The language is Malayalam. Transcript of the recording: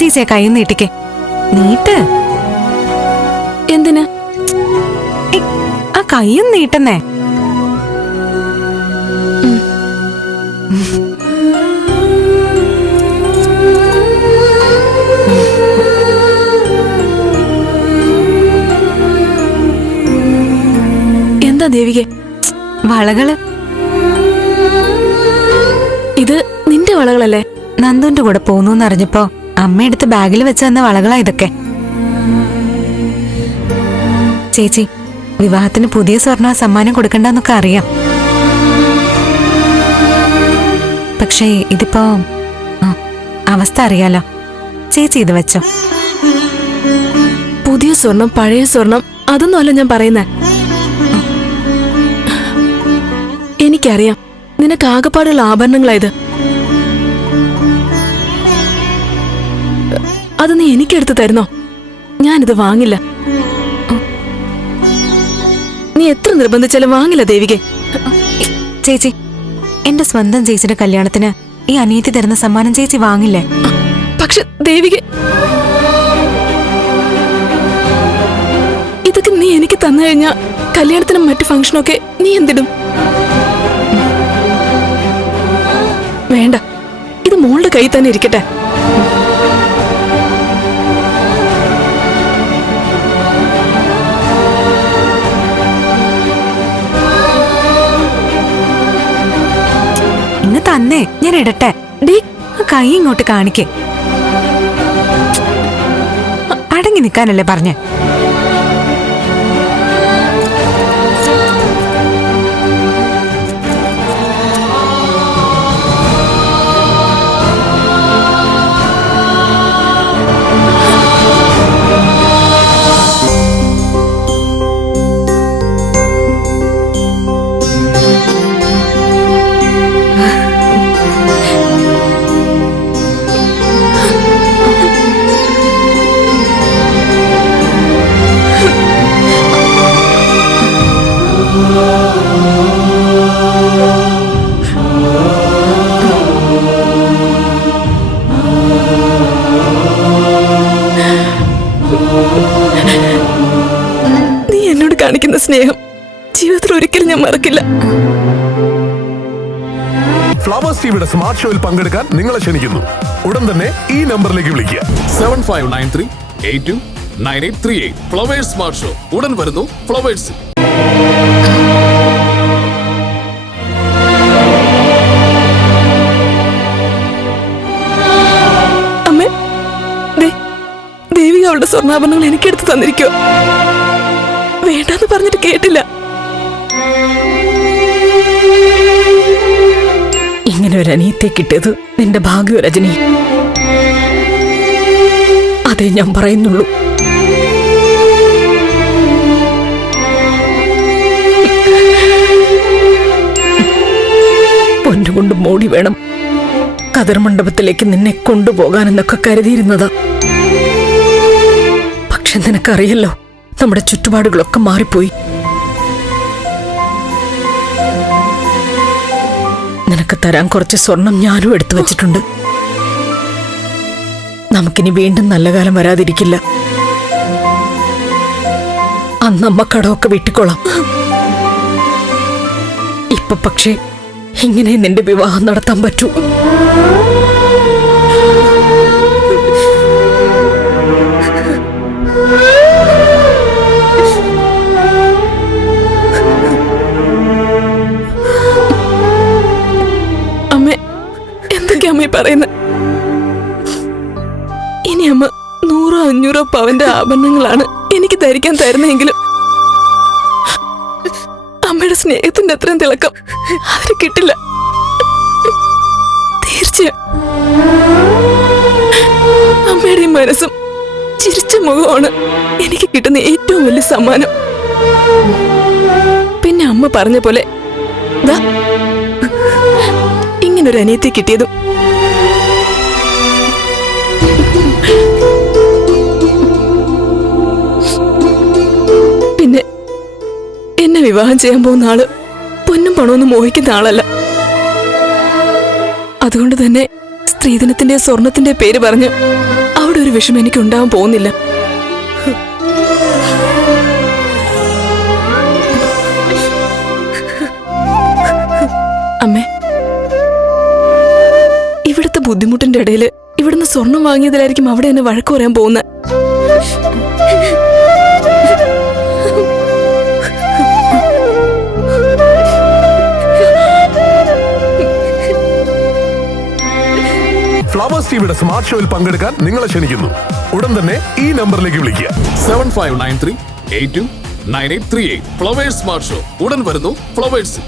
ചേച്ചിയെ കൈ നീട്ടിക്കേ നീട്ട്. എന്തിനാ? ആ കൈയും നീട്ടുന്നേ. എന്താ ദേവികെ? വളകൾ? ഇത് നിന്റെ വളകളല്ലേ? നന്ദുന്റെ കൂടെ പോന്നു അറിഞ്ഞപ്പോ അമ്മയെടുത്ത് ബാഗിൽ വെച്ച് തന്ന വളകളാ ഇതൊക്കെ. ചേച്ചി വിവാഹത്തിന് പുതിയ സ്വർണ സമ്മാനം കൊടുക്കണ്ടെന്നൊക്കെ അറിയാം. പക്ഷേ ഇതിപ്പോ അവസ്ഥ അറിയാലോ. ചേച്ചി ഇത് വെച്ചോ. പുതിയ സ്വർണം പഴയ സ്വർണം അതൊന്നുമല്ല ഞാൻ പറയുന്നേ. എനിക്കറിയാം. നിനക്ക് ആകെപ്പാടുള്ള ആഭരണങ്ങളായത് അത് നീ എനിക്കെടുത്ത് തരുന്നോ? ഞാനിത് വാങ്ങില്ല. നീ എത്ര നിർബന്ധിച്ചാലും വാങ്ങില്ല ദേവികെ. ചേച്ചി എന്റെ സ്വന്തം ചേച്ചിയുടെ കല്യാണത്തിന് ഈ അനിയത്തി തരുന്ന സമ്മാനം ചേച്ചി വാങ്ങില്ലേ? പക്ഷെ ദേവികെ ഇതൊക്കെ നീ എനിക്ക് തന്നു കഴിഞ്ഞാ കല്യാണത്തിനും മറ്റു ഫംഗ്ഷനൊക്കെ നീ എന്തിടും? വേണ്ട ഇത് മോളുടെ കയ്യിൽ തന്നെ ഇരിക്കട്ടെ. തന്നെ ഞാൻ ഇടട്ടെ. ഡീ കൈ ഇങ്ങോട്ട് കാണിക്കേ. അടങ്ങി നിൽക്കാനല്ലേ പറഞ്ഞേ? സ്നേഹം. ജീവിതത്തിൽ ഒരിക്കലും ഞാൻ മറക്കില്ല. ഫ്ലവേഴ്സ് ടിവിയുടെ സ്മാർട്ട് ഷോയിൽ പങ്കെടുക്കാൻ നിങ്ങളെ ക്ഷണിക്കുന്നു. ഉടൻ തന്നെ ഈ നമ്പറിലേക്ക് വിളിക്കുക. Seven five nine three eight two nine eight three eight Flowers smart show ഉടൻ വരുന്നു ഫ്ലവേഴ്സ് അമ്മേ ദേ, ദേവിക അവളുടെ സ്വർണാഭരണങ്ങൾ എനിക്കെടുത്ത് തന്നിരിക്കോ വേണ്ടാന്ന് പറഞ്ഞിട്ട് കേട്ടില്ല. ഇങ്ങനെ ഒരു അനിയത്തെ കിട്ടിയത് നിന്റെ ഭാഗ്യോ രജനി? അതേ ഞാൻ പറയുന്നുള്ളൂ. പൊന്നുകൊണ്ട് മോടി വേണം. കദർ മണ്ഡപത്തിലേക്ക് നിന്നെ കൊണ്ടുപോകാനെന്നൊക്കെ കരുതിയിരുന്നതാ. പക്ഷെ നിനക്കറിയല്ലോ നമ്മുടെ ചുറ്റുപാടുകളൊക്കെ മാറിപ്പോയി. നിനക്ക് തരാൻ കുറച്ച് സ്വർണം ഞാനും എടുത്തു വച്ചിട്ടുണ്ട്. നമുക്കിനി വീണ്ടും നല്ല കാലം വരാതിരിക്കില്ല. അന്നമ്മ കടമൊക്കെ വീട്ടിക്കോളാം ഇപ്പൊ പക്ഷേ ഇങ്ങനെ നിന്റെ വിവാഹം നടത്താൻ പറ്റൂ. പറയുന്നത് ഇനി അമ്മ നൂറോ അഞ്ഞൂറോ പവന്റെ ആഭരണങ്ങളാണ് എനിക്ക് ധരിക്കാൻ തരുന്നെങ്കിലും അമ്മയുടെ സ്നേഹത്തിന്റെ അത്രയും തിളക്കം അതിന് കിട്ടില്ല. തീർച്ചയായും അമ്മയുടെ മനസ്സും ചിരിച്ച മുഖമാണ് എനിക്ക് കിട്ടുന്ന ഏറ്റവും വലിയ സമ്മാനം. പിന്നെ അമ്മ പറഞ്ഞ പോലെ ദാ ഇങ്ങനൊരു അനിയത്തെ കിട്ടിയതും. പിന്നെ എന്നെ വിവാഹം ചെയ്യാൻ പോകുന്ന ആൾ പൊന്നും പണമൊന്നും മോഹിക്കുന്ന ആളല്ല. അതുകൊണ്ട് തന്നെ സ്ത്രീധനത്തിന്റെ സ്വർണത്തിന്റെ പേര് പറഞ്ഞ് അവിടെ ഒരു വിഷമം എനിക്ക് ഉണ്ടാവാൻ പോകുന്നില്ല. അമ്മേ ബുദ്ധിമുട്ടിന്റെ ഇടയിൽ ഇവിടുന്ന് സ്വർണം വാങ്ങിയതിലായിരിക്കും അവിടെ എന്നെ വഴക്ക് പറയാൻ പോകുന്നത് ഫ്ലവേഴ്സ് ടിവിയുടെ സ്മാർട്ട് ഷോയിൽ പങ്കെടുക്കാൻ നിങ്ങളെ ക്ഷണിക്കുന്നു. ഉടൻ തന്നെ ഈ നമ്പറിലേക്ക് വിളിക്കുക. Seven five nine three eight two nine eight three eight Flowers smart show ഉടൻ വരുന്നു ഫ്ലവേഴ്സ്